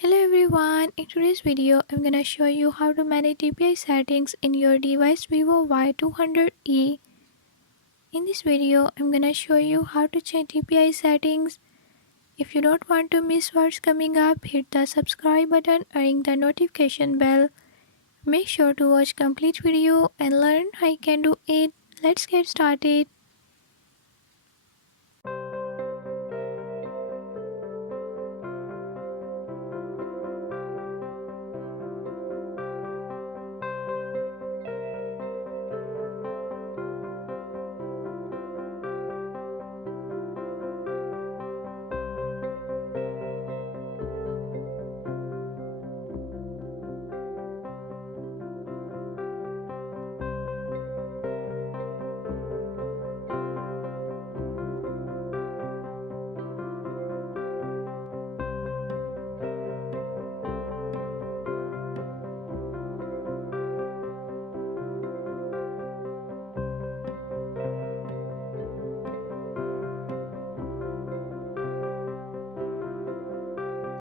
Hello everyone, in today's video I'm gonna show you how to manage DPI settings in your device Vivo Y200e. In this video I'm gonna show you how to change DPI settings. If you don't want to miss what's coming up, hit the subscribe button and ring the notification bell. Make sure to watch complete video and learn how you can do it. Let's get started.